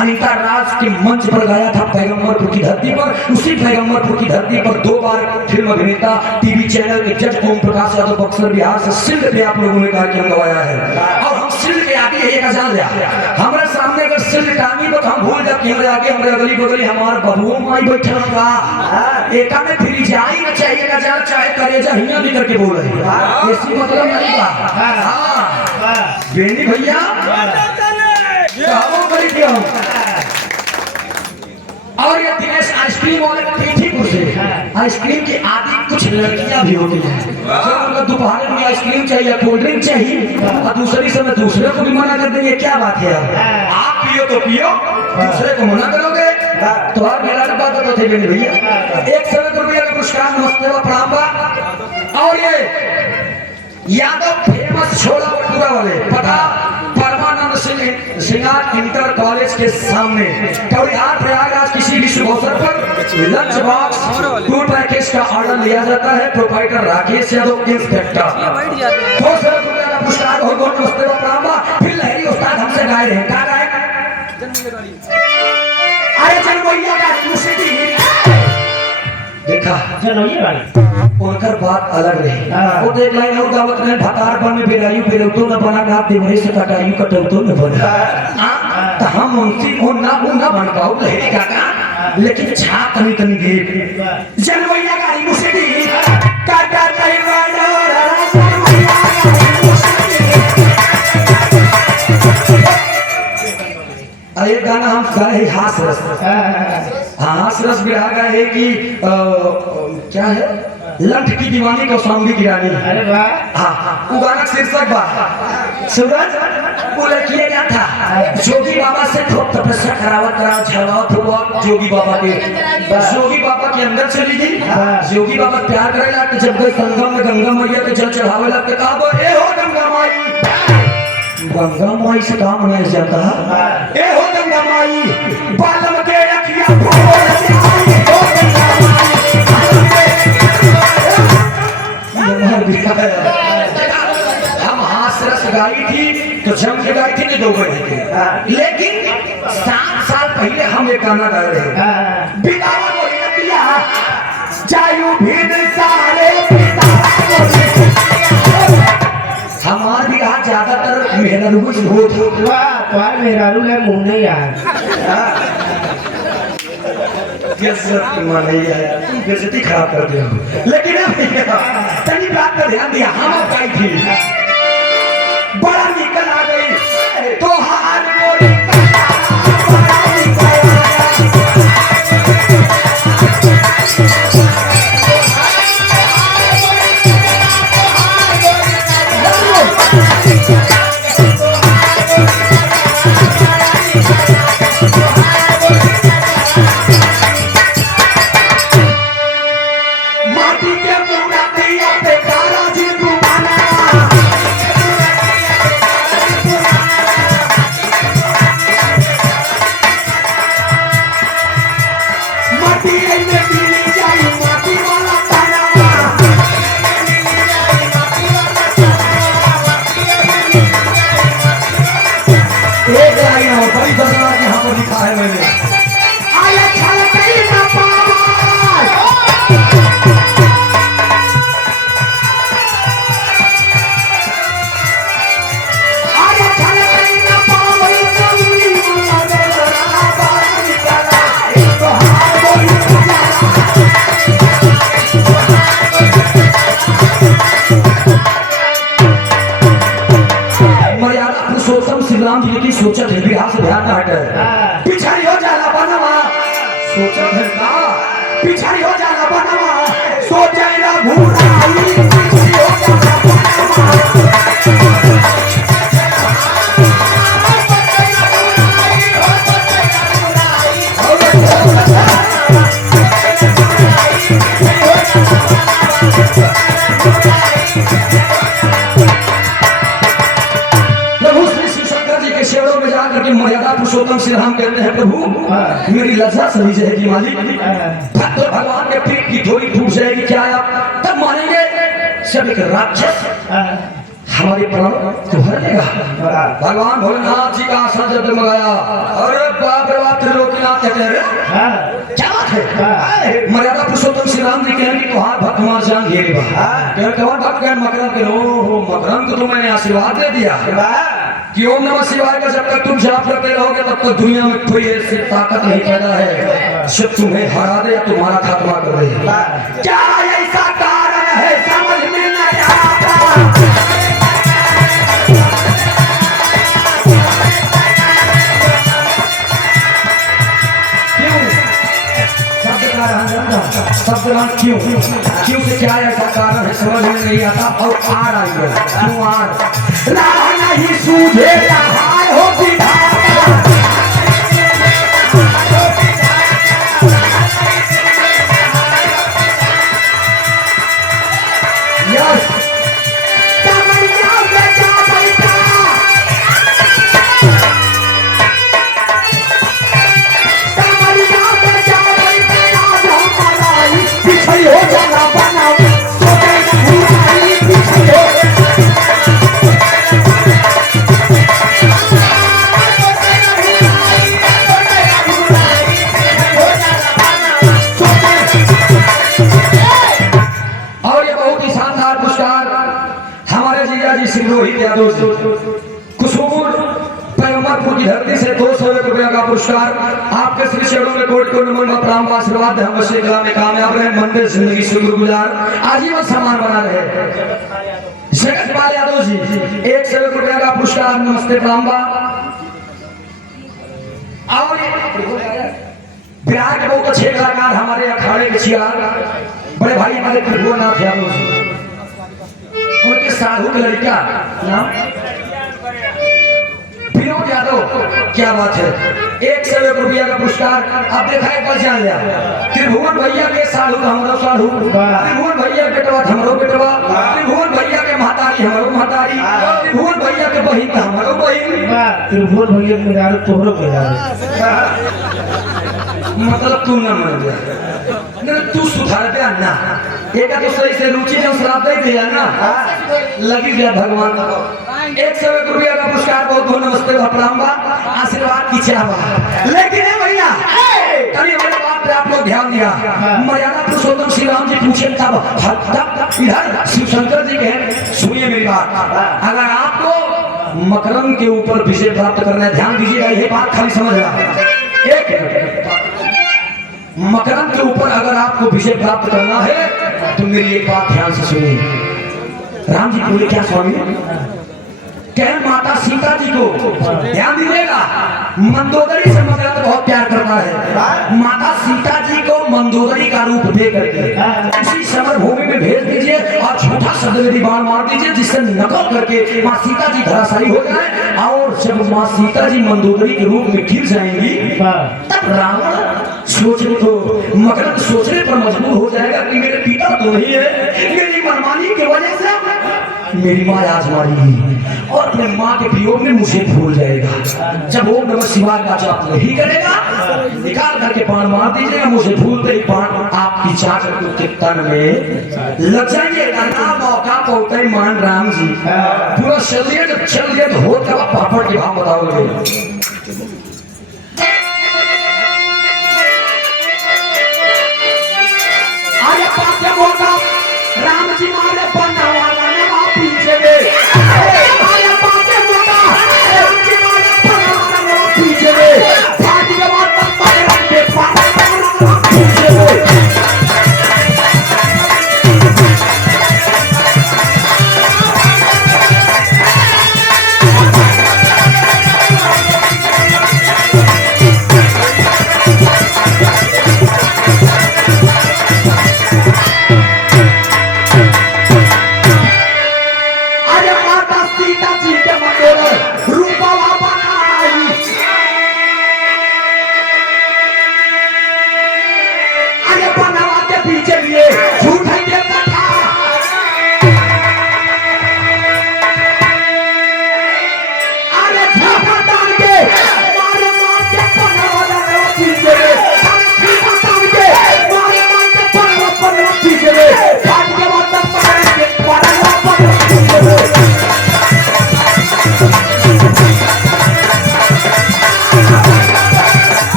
अनीता राज के मंच पर गाया था पैगंबरपुर की धरती पर उसी पैगंबरपुर की धरती पर 2 बार फिल्म अभिनेता टीवी चैनल के जज ओम प्रकाश यादव बक्सर बिहार से सिल्ड पे आप लोगों ने कार्यक्रम गवाया है और हम सिल्ड पे आगे एक जान लिया हमारे सामने अगर सिल्ड टांगी तो हम भूल जाते हैं आगे हमारे अगली बगली हमारे बबुओं माई बैठा का एका में फिर जाई ना चाहिए का जान चाहे करेजा हिया भी करके बोल रहे ऐसी मतलब नहीं बा हां बेनी भैया करी थी हम और ये दिनेश आइसक्रीम वाले पीठीपुर से आइसक्रीम की आदि कुछ लड़कियां भी होती हैं जब उनको दोपहर में आइसक्रीम चाहिए कोल्ड ड्रिंक चाहिए और दूसरी समय दूसरे को भी मना कर देंगे क्या बात है आप पियो तो पियो दूसरे को मना करोगे तो आप मेरा बात तो थे भैया 1 लाख रुपया का पुरस्कार नमस्ते व प्रणाम बा और ये यादव फेमस छोला भटूरा वाले पता परमानंद सिंगार इंटर कॉलेज के सामने कड़ियार प्रयागराज किसी भी शुभ अवसर पर लंच बॉक्स टूर पैकेज का ऑर्डर लिया जाता है प्रोप्राइटर राकेश यादव इंस्पेक्टर 2 लाख रुपया का पुरस्कार और बहुत नमस्ते व प्रणाम फिर लहरी उस्ताद हमसे गाए रहे क्या गाए अरे जनवैया का मुसीबी देखा जनवैया वाली उनकर बात अलग रही वो देख लाइन और दावत में भकार पर में बेरायु बेरौतो न बना गात देवरे से कटायु कटौतो न बना तो हम उनसी वो ना बन पाओ लहरी काका लेकिन छाप कमी कमी दे जनवैया गाड़ी मुसीबी काटा तैवाड़ा अरे गाना हम गाए हास रस हास रस भी आ गए कि क्या है लठ की दीवानी को सामने गिरानी अरे वाह हाँ वो गाना शीर्षक बा सूरज वो लड़की क्या था जोगी बाबा से खूब तपस्या करावा झलवात हुआ जोगी बाबा के जोगी बाबा के अंदर चली गई जोगी बाबा प्यार करे लगे जब गए संगम में गंगा मैया के जल चढ़ावे लगे कहा ए हो गंगा माई से काम नहीं जाता ए हो गंगा माई बालम के रखिया हम हास रस गाई थी तो गाना गा रहे हैं। बिदावा बोली न दिया जायु भीड़ सारे हमार भी आज ज्यादातर मेरा रुकुश हो था। वाह मेरा रू है मुंह नहीं यार। नहीं आया बेइज्जती खराब कर दिया। लेकिन तनी बात पर ध्यान दिया हम गाई थी बड़ा निकल आ गई तो हार बोली माटी के मुड़ा दिया पे काला जी डुबाना माटी में मिली जाई माटी वाला ताना एक लाइन और बड़ी बदला यहाँ पर लिखा है मैंने आया छल कई ना पावा मर्यादा पुरुषोत्तम श्री राम जी की सोचत है बिहार से ध्यान हटे पिछाड़ी हो जाला बनवा सोचत है ना पिछाड़ी हो जाला बनवा सोचे ना भूराई पिछाड़ी हो जाला प्रभु श्री शिवशंकर जी के शेरों में जाकर के मर्यादा पुरुषोत्तम श्री राम कहते हैं प्रभु मेरी लज्जा सही जाएगी मालिक भक्त भगवान के पीठ की डोरी टूट जाएगी क्या आप तब मानेंगे सब एक राक्षस हमारे प्राण को हर लेगा। भगवान भोलेनाथ जी का आसन जब मंगाया अरे बाप रे बाप त्रिलोकीनाथ कहते हैं क्या बात है मर्यादा पुरुषोत्तम श्री राम जी कहेंगे तो हाथ भक्त हमारे जान घेरे कौन भक्त कहें मकरम के हो मकरम को तो मैंने आशीर्वाद दे दिया कि ओम नमः शिवाय का जब तक तुम जाप करते रहोगे तब तक दुनिया में कोई ऐसी ताकत नहीं पैदा है सिर्फ तुम्हें हरा दे या तुम्हारा खात्मा कर दे। क्या ऐसा कारण है समझ में नहीं आता क्यों क्यों से क्या ऐसा कारण है समझ में नहीं आता और आ रहा है क्यों आ नहीं सूझे हो रोहित यादव जी कुसूर पैगंबरपुर की धरती से 200 रुपया का पुरस्कार आपके श्री चरणों में कोटि कोटि नमन प्रणाम आशीर्वाद हम बच्चे कला में कामयाब रहे मंदिर जिंदगी शुक्र गुजार आजीवन सम्मान बना रहे। जगतपाल यादव जी 100 रुपया का पुरस्कार नमस्ते प्रणाम और बिहार के बहुत अच्छे कलाकार हमारे अखाड़े के चिराग बड़े भाई हमारे त्रिभुवननाथ यादव जी उनके साधु का लड़का नाम विनोद यादव क्या बात है 100 रुपया का पुरस्कार आप देखा एक बार जान लिया। त्रिभुवन भैया के साधु हमारो साधु त्रिभुवन भैया के बेटवा हमरो बेटवा त्रिभुवन भैया के महतारी हमारो महतारी त्रिभुवन भैया के बहिन हमारो बहिन त्रिभुवन भैया के मेरा तोहरो मेरा मतलब तू न मान जा तू सुधार दे ना एक तो सही से रुचि ने श्राप दे दिया ना लगी गया भगवान को 100 रुपया का पुरस्कार बहुत बहुत नमस्ते प्रणाम आशीर्वाद की चाहवा लेकिन भैया तभी हमारे बात पे आप लोग ध्यान दिया। मर्यादा पुरुषोत्तम श्री राम जी पूछे तब इधर शिव शंकर जी कहे सुनिए मेरी बात, अगर आपको मकरंद के ऊपर विजय प्राप्त करना है, ध्यान दीजिएगा, ये बात खाली समझ रहा एक मकरंद के ऊपर अगर आपको विजय प्राप्त करना है तो मेरी एक बात ध्यान से सुनिए। राम जी बोले क्या स्वामी? कह माता सीता जी को ध्यान दीजिएगा, मंदोदरी से मकरंद बहुत प्यार करता है। माता सीता जी को मंदोदरी का रूप दे करके उसी समर भूमि में भेज दीजिए और झूठा शब्द में बाण मार दीजिए, जिससे नकल करके माँ सीता जी धराशायी हो जाए। और जब माँ सीता जी मंदोदरी के रूप में गिर जाएंगी तब रावण सोचने तो मकरंद सोचने पर मजबूर हो जाएगा कि मेरे पिता तो नहीं है, मेरी मनमानी की वजह से मेरी माँ आज मारी और अपने माँ के वियोग में मुझे भूल जाएगा। जब ओम नमः शिवाय का जाप नहीं करेगा, निकाल करके बाण मार दीजिएगा, मुझे भूलते ही बाण आपकी चाकर के तन में लग जाएंगे। ना मौका पौते मान राम जी पूरा चलिए, जब चल गए तो होता पापड़ के भाव बताओगे। राम जी मारे पन्ना वाला नवा पीछे में, मारे पाते मोटा राम जी मारे पन्ना वाला नवा पीछे में, शादी के बाद तब मारे के पाते नवा पीछे में।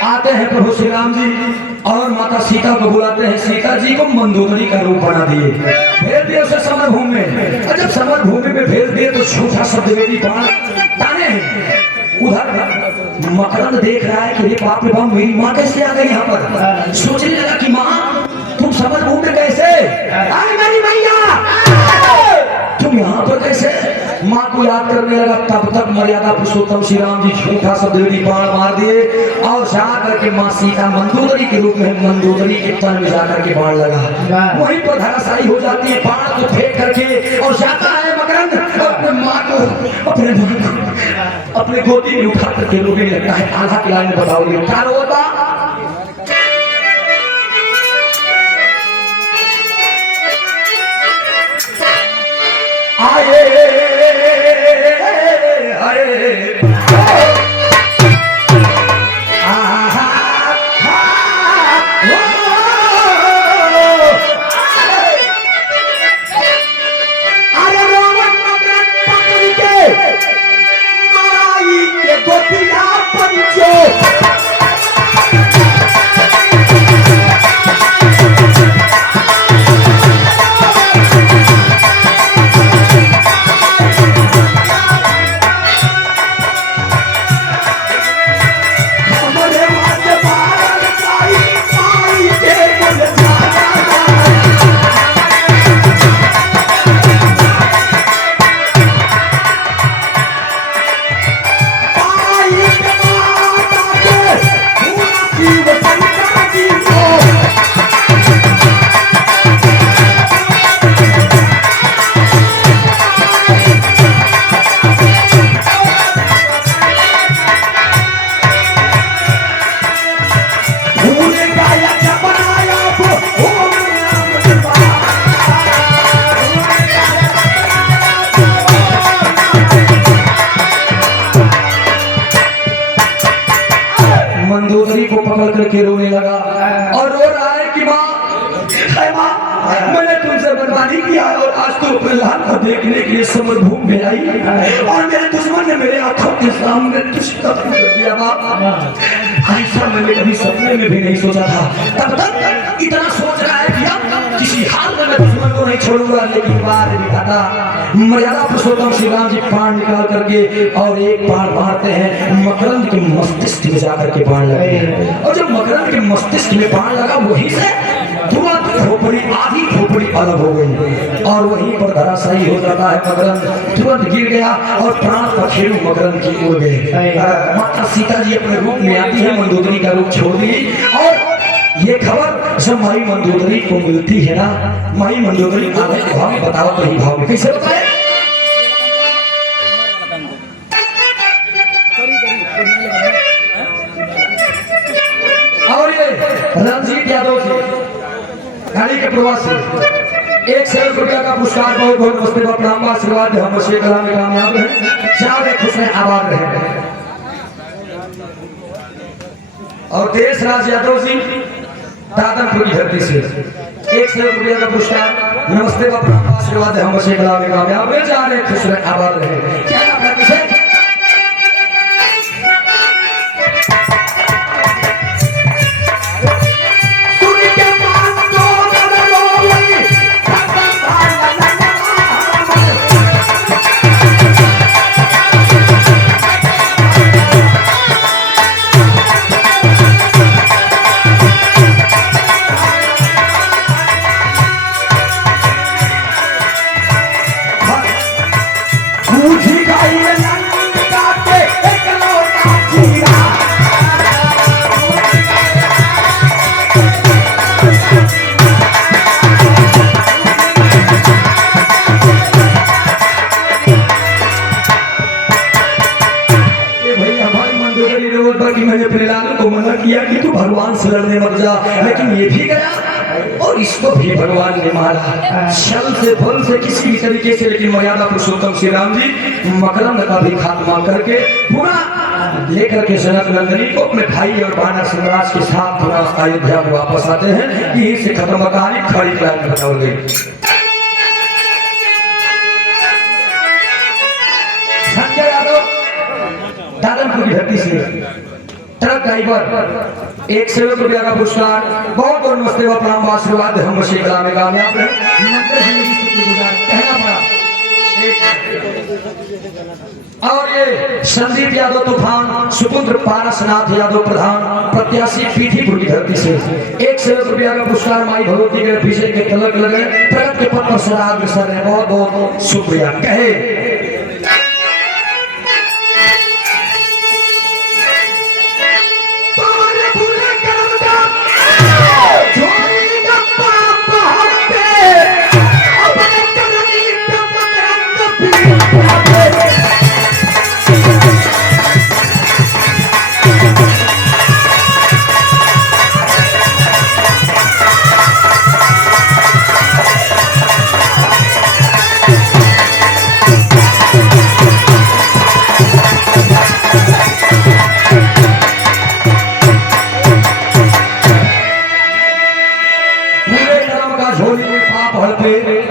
आते हैं प्रभु श्री राम जी और माता सीता को बुलाते हैं। सीता जी को मंदोदरी का रूप बना दिए, भेज दिए उसे समर भूमि में। और जब समर भूमि में भेज दिए तो झूठा शब्द में भी बाण ताने हैं। उधर मकरंद देख रहा है कि बाप रे बाप मेरी माँ कैसे आ गई यहाँ पर। सोचने लगा कि माँ तुम समर भूमि में कैसे? अरे मेरी मैया तुम यहाँ पर कैसे? माँ को याद करने लगा। तब तक मर्यादा पुरुषोत्तम श्री राम जी झूठा शब्द बाण मार दिए और जा करके माँ सीता मंदोदरी के रूप में मंदोदरी के तन में जाकर के बाण लगा, वहीं पर धराशायी हो जाती है। बाण को फेंक करके और जाता है मकरंद अपने माँ को अपने गोदी में उठा करके रोने लगता है। आधा की लाइन बताओगे क्या होता? आए गोपिया पंचो करके रोने लगा और रो रहा है कि माँ, माँ मैंने तुमसे बर्बादी किया और आज तो अपने लाल को देखने के लिए समरभूमि में आई और मेरे दुश्मन ने मेरे आंखों के सामने दुष्कर्म कर दिया। माँ ऐसा मैंने कभी सपने में भी नहीं सोचा था। तब तक इतना सोच रहा है कि अब किसी हाल में मैं दुश्मन को नहीं छोड़ूंगा, लेकिन बार दिखाता मर्यादा पुरुषोत्तम श्री राम जी बाण निकाल करके और एक बाण मारते हैं, मकरंद के मस्तिष्क में जाकर के बाण लगे हैं और जब मकरंद के मस्तिष्क में बाण लगा वहीं से तुरंत खोपड़ी आधी खोपड़ी अलग हो गई और वहीं पर धराशायी हो जाता है मकरंद, तुरंत गिर गया और प्राण पखेरु मकरंद की उड़ गए। माता सीता जी अपने रूप में आती है, मंदोदरी का रूप छोड़ दी और ये खबर जब माई मंदोदरी को मिलती है ना, माई मंदोदरी आगे के भाव में बताओ तो ही भाव में कैसे बताए। और ये रणजीत यादव से गाड़ी के प्रवास से 100 रुपया का पुरस्कार, बहुत बहुत नमस्ते प्रणाम आशीर्वाद हम बशे कला में कामयाब हैं, जाओ खुश रहे आबाद रहे। और देश राज यादव जी दादनपुर की धरती से 100 रुपया का पुरस्कार, नमस्ते प्रणाम आशीर्वाद हम बशे कला में कामयाब हैं, जा रहे खुश रहे आबाद रहे। क्या नाम है किसे किया कि तू भगवान से लड़ने मत जा, लेकिन ये भी गया और इसको भी भगवान ने मारा छल से फल से किसी भी तरीके से, लेकिन मर्यादा पुरुषोत्तम श्री राम जी मकरंद का भी खात्मा करके पूरा लेकर के जनक नंदनी को अपने भाई और बानर सम्राट के साथ पूरा अयोध्या में वापस आते हैं। यहीं से खत्म कहानी, खड़ी कहानी बताओ गई। संजय यादव दादनपुर की धरती से ट्रक ड्राइवर 100 रुपया का पुरस्कार, बहुत बहुत नमस्ते व प्रणाम आशीर्वाद हम बशे कला में कामयाब हैं, कहना पड़ा। और ये संदीप यादव तूफान, सुपुत्र पारसनाथ यादव प्रधान, प्रत्याशी पीठीपुर की धरती से 100 रुपया का पुरस्कार, माई भगवती के पीछे के तलक लगे, प्रगत के पद पर सदा अग्रसर है, बहुत बहुत शुक्रिया। कहे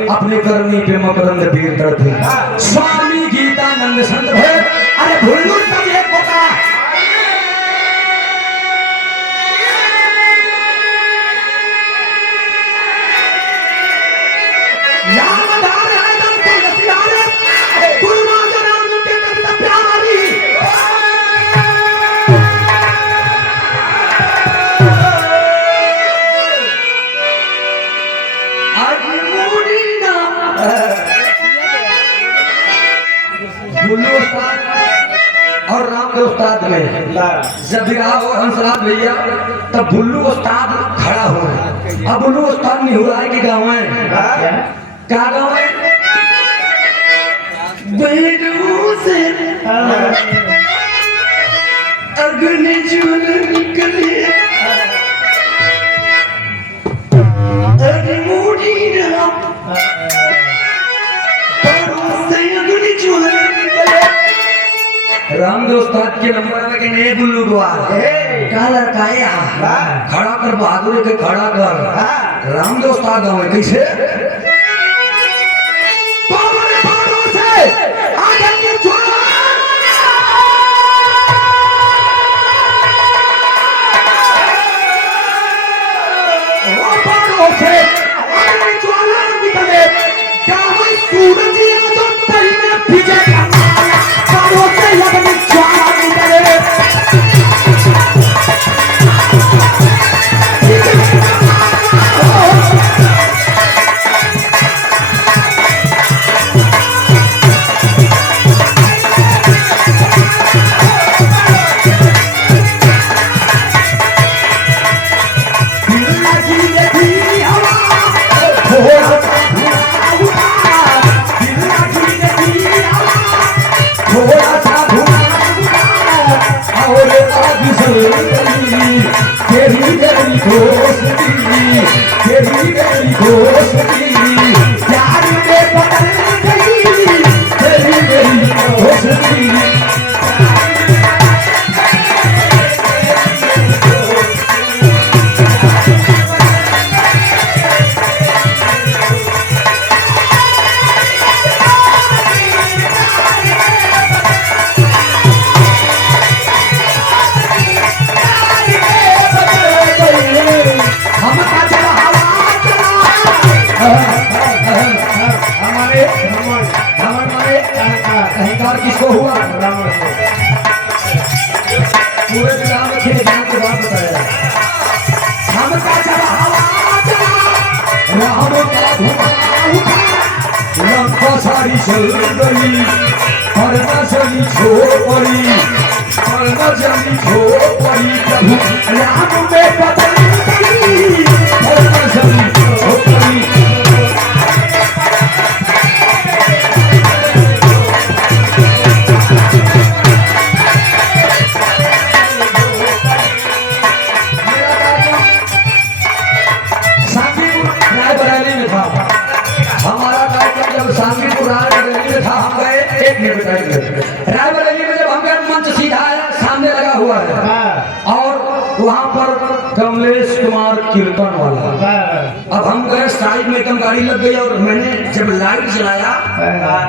अपने करनी पे मकरंद वीर तड़पे, स्वामी गीतानंद संत है। अरे भुल्लू तब एक होता और राम के उस्ताद में जब विवाह हो हंसराज भैया, तब बुल्लू उस्ताद खड़ा हो रहे। अब बुल्लू उस्ताद नहीं हो रहा है कि गाँव है, क्या गाँव है, अग्नि ज्वल निकले अग्नि मूढ़ी राम रामदेव उस्ताद के नंबर में के नहीं गुल्लू द्वार का लड़का है यहाँ खड़ा कर बहादुर के खड़ा कर रामदेव उस्ताद हमें कैसे सूरज किसको हुआ पूरे ग्राम में खेल जाने के बाद बताया हमका जब हवा चला राम का धुआं उठा लंका सारी चल गई और न चली छोड़ पड़ी और न चली छोड़ पड़ी प्रभु राम में बदल गई और न चली छोड़ पड़ी रायबरेली में जब हम गए मंच सीधा सामने लगा हुआ है और वहाँ पर कमलेश कुमार कीर्तन वाला अब हम गए साइड में एकदम गाड़ी लग गई और मैंने जब लाइट जलाया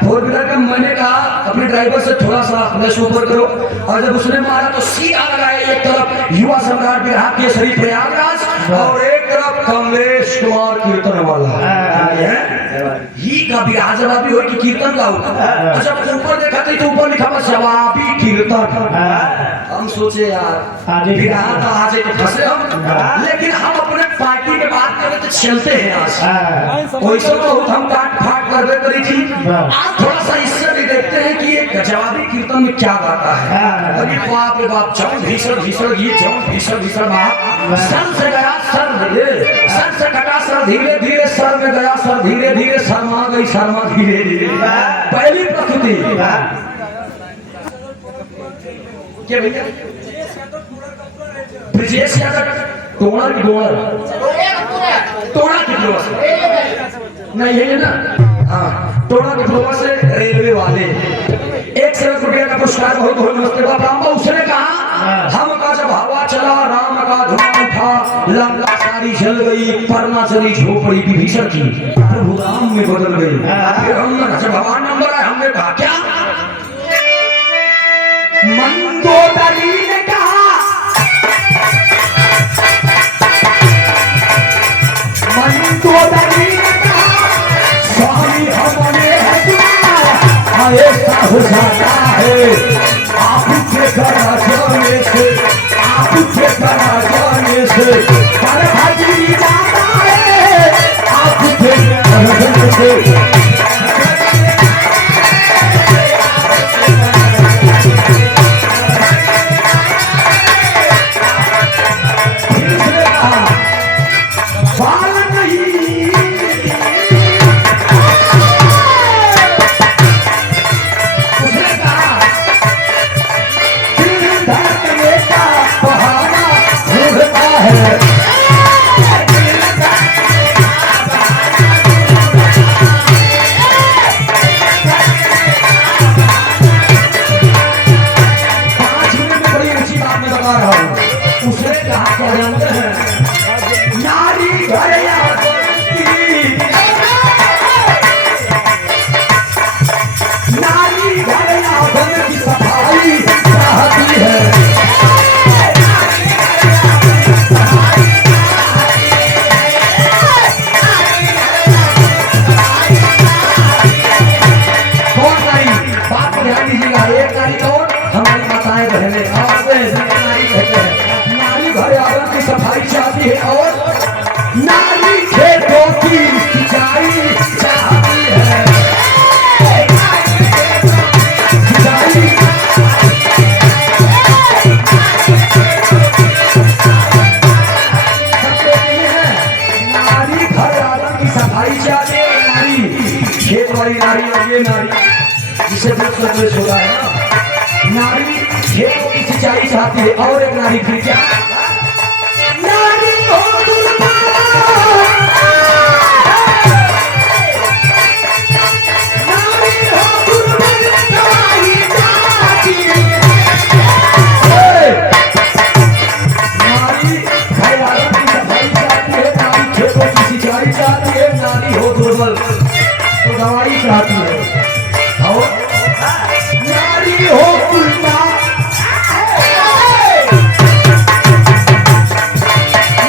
4 व्हीलर का मैंने कहा अपने ड्राइवर से थोड़ा सा फ्लैश ऊपर करो और जब उसने मारा तो सीधा लगाया एक तरफ युवा सम्राट बिहार केसरी प्रयागराज और एक तरफ कमलेश कुमार कीर्तन वाला ही का बिहाजवाबी हो कि कीर्तन का होगा जब ऊपर देखा तो ऊपर लिखा हुआ जवाबी कीर्तन हम सोचे यार बिहार तो आज तो फंसे हम लेकिन हम अपने पार्टी में बात करें तो चलते हैं आज वैसे बहुत हम काट फाट करवे करी थी आज थोड़ा सा इससे भी देखते हैं कि ये जवाबी कीर्तन में क्या गाता है अभी बाप रे बाप जब भीषण भीषण गीत जब भीषण भीषण बाप सर से गया सर से कटा सर धीरे धीरे सर में गया सर धीरे धीरे शर्मा गई शर्मा धीरे धीरे पहली प्रस्तुति क्या भैया ब्रिजेश यादव टोणा की टोणा की नहीं है ना हाँ टोणा के फ्लोर से रेलवे वाले 1 लाख रुपया का पुरस्कार बहुत बहुत नमस्ते बाबा उसने कहा हम का जब हवा चला राम का धुआं उठा लंका सारी जल गई परना चली झोपड़ी विभीषण की प्रभु राम में बदल गई फिर हमने जब भगवान नंबर आए हमने कहा क्या मंदोदरी ने कहा मंदोदरी ने कहा स्वामी हमने है सुना ऐसा हो जाता है आपके करा जाने से आपके करा जाने से पर भागी जाता है आपके करा जाने से वाली नारी और ये नारी जिसे बहुत संदेश होता है ना, नारी खेतों की सिंचाई चाहती है और एक नारी फिर क्या, नारी हो दुर्गा, नारी हो दुर्गा दवाई चाहती है। नारी हरियाणा की सफाई चाहती है, नारी खेतों की सिंचाई चाहती है, नारी हो दुर्बल तो दवाई चाहती है, और नारी हो उल्टा,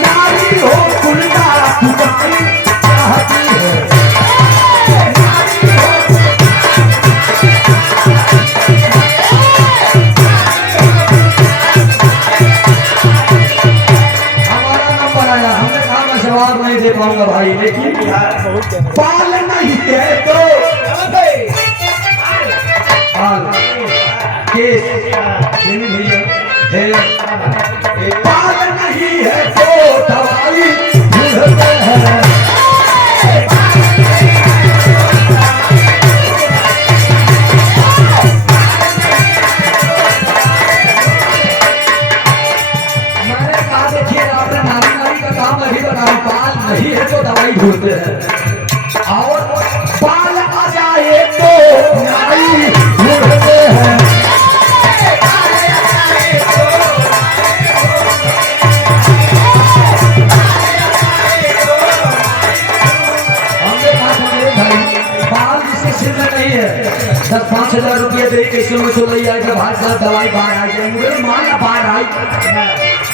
नारी हो उल्टा दवाई चाहती है, नारी हो। हमारा नंबर आया, हमने कहा मैं जवाब नहीं दे पाऊंगा भाई, लेकिन पाल नहीं है तो पाल केस भैया है, पाल नहीं है तो दवाई ढूंढते हैं। मैंने कहा देखिए आपने नारी नारी का काम नहीं बताया, पाल नहीं है तो दवाई ढूंढते हैं, और पाल आ जाए तो नारी ढूंढते हैं। हमने कहा था मेरे भाई, पाल जिसके सिर में नहीं है 10-5 हजार रुपये दे कैसे में तो नहीं आएगा, भाई साहब दवाई बाहर आ जाएगी, मुझे माना बाहर आई,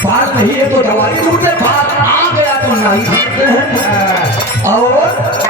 पाल नहीं है तो दवाई ढूंढते, पाल आ गया तो नाई ढूंढते हैं, और